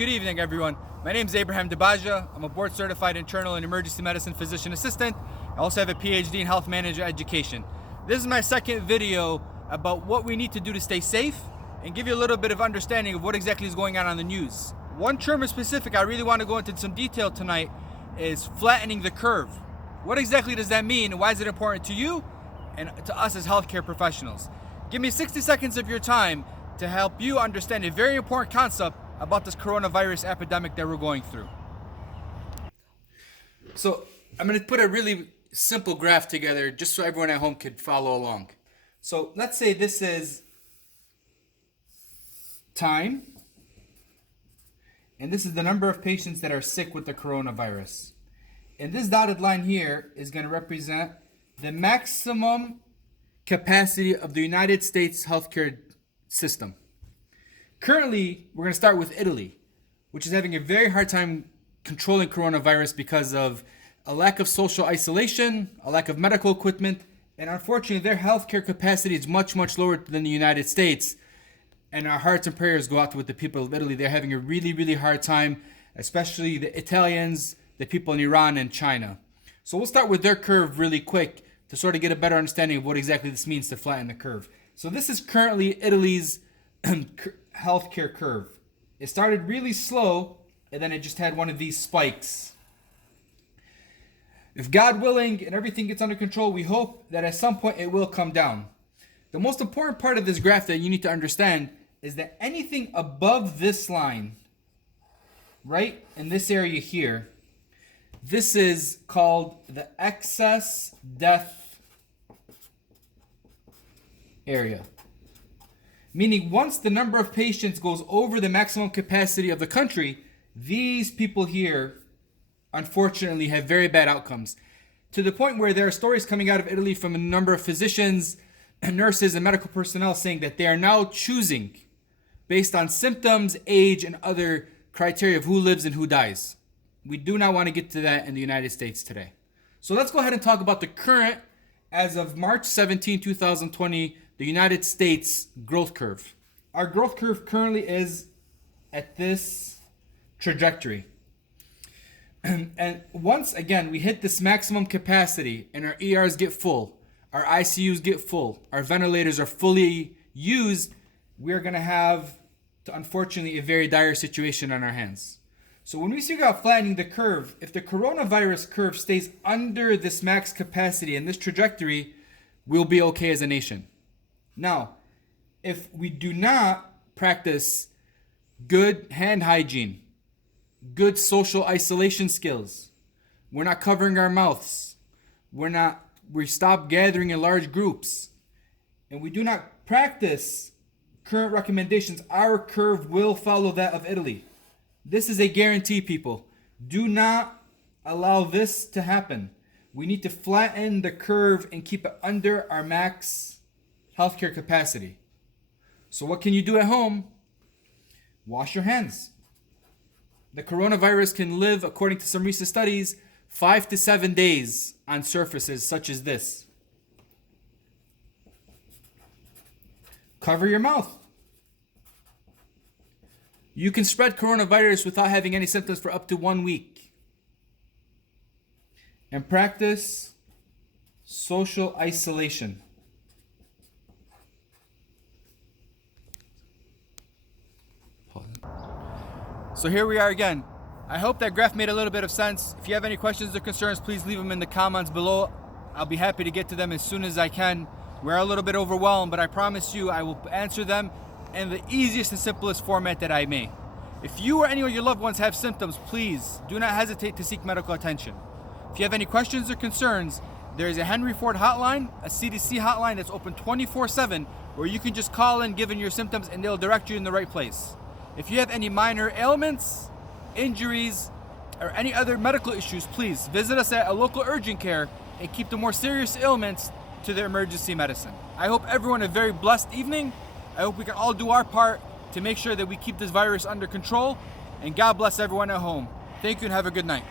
Good evening, everyone. My name is Abraham Debaja. I'm a board-certified internal and emergency medicine physician assistant. I also have a Ph.D. in health manager education. This is my second video about what we need to do to stay safe and give you a little bit of understanding of what exactly is going on the news. One term in specific I really want to go into some detail tonight is flattening the curve. What exactly does that mean, and why is it important to you and to us as healthcare professionals? Give me 60 seconds of your time to help you understand a very important concept about this coronavirus epidemic that we're going through. So I'm going to put a really simple graph together just so everyone at home could follow along. So let's say this is time, and this is the number of patients that are sick with the coronavirus. And this dotted line here is going to represent the maximum capacity of the United States healthcare system. Currently, we're going to start with Italy, which is having a very hard time controlling coronavirus because of a lack of social isolation, a lack of medical equipment, and unfortunately their healthcare capacity is much, much lower than the United States. And our hearts and prayers go out with the people of Italy. They're having a really, really hard time, especially the Italians, the people in Iran and China. So we'll start with their curve really quick to sort of get a better understanding of what exactly this means to flatten the curve. So this is currently Italy's healthcare curve. It started really slow, and then it just had one of these spikes. If God willing and everything gets under control, we hope that at some point it will come down. The most important part of this graph that you need to understand is that anything above this line, right in this area here, this is called the excess death area. Meaning once the number of patients goes over the maximum capacity of the country, these people here unfortunately have very bad outcomes. To the point where there are stories coming out of Italy from a number of physicians, nurses, and medical personnel saying that they are now choosing based on symptoms, age, and other criteria of who lives and who dies. We do not want to get to that in the United States today. So let's go ahead and talk about the current, as of March 17, 2020, the United States growth curve. Our growth curve currently is at this trajectory. And once again, we hit this maximum capacity and our ERs get full, our ICUs get full, our ventilators are fully used, we're going to have, unfortunately, a very dire situation on our hands. So when we speak about flattening the curve, if the coronavirus curve stays under this max capacity and this trajectory, we'll be okay as a nation. Now, if we do not practice good hand hygiene, good social isolation skills, we're not covering our mouths, we stop gathering in large groups, and we do not practice current recommendations, our curve will follow that of Italy. This is a guarantee, people. Do not allow this to happen. We need to flatten the curve and keep it under our max healthcare capacity. So what can you do at home? Wash your hands. The coronavirus can live, according to some recent studies, 5 to 7 days on surfaces such as this. Cover your mouth. You can spread coronavirus without having any symptoms for up to 1 week. And practice social isolation. So here we are again. I hope that graph made a little bit of sense. If you have any questions or concerns, please leave them in the comments below. I'll be happy to get to them as soon as I can. We're a little bit overwhelmed, but I promise you I will answer them in the easiest and simplest format that I may. If you or any of your loved ones have symptoms, please do not hesitate to seek medical attention. If you have any questions or concerns, there is a Henry Ford hotline, a CDC hotline that's open 24/7, where you can just call in given your symptoms and they'll direct you in the right place. If you have any minor ailments, injuries, or any other medical issues, please visit us at a local urgent care and keep the more serious ailments to their emergency medicine. I hope everyone a very blessed evening. I hope we can all do our part to make sure that we keep this virus under control. And God bless everyone at home. Thank you and have a good night.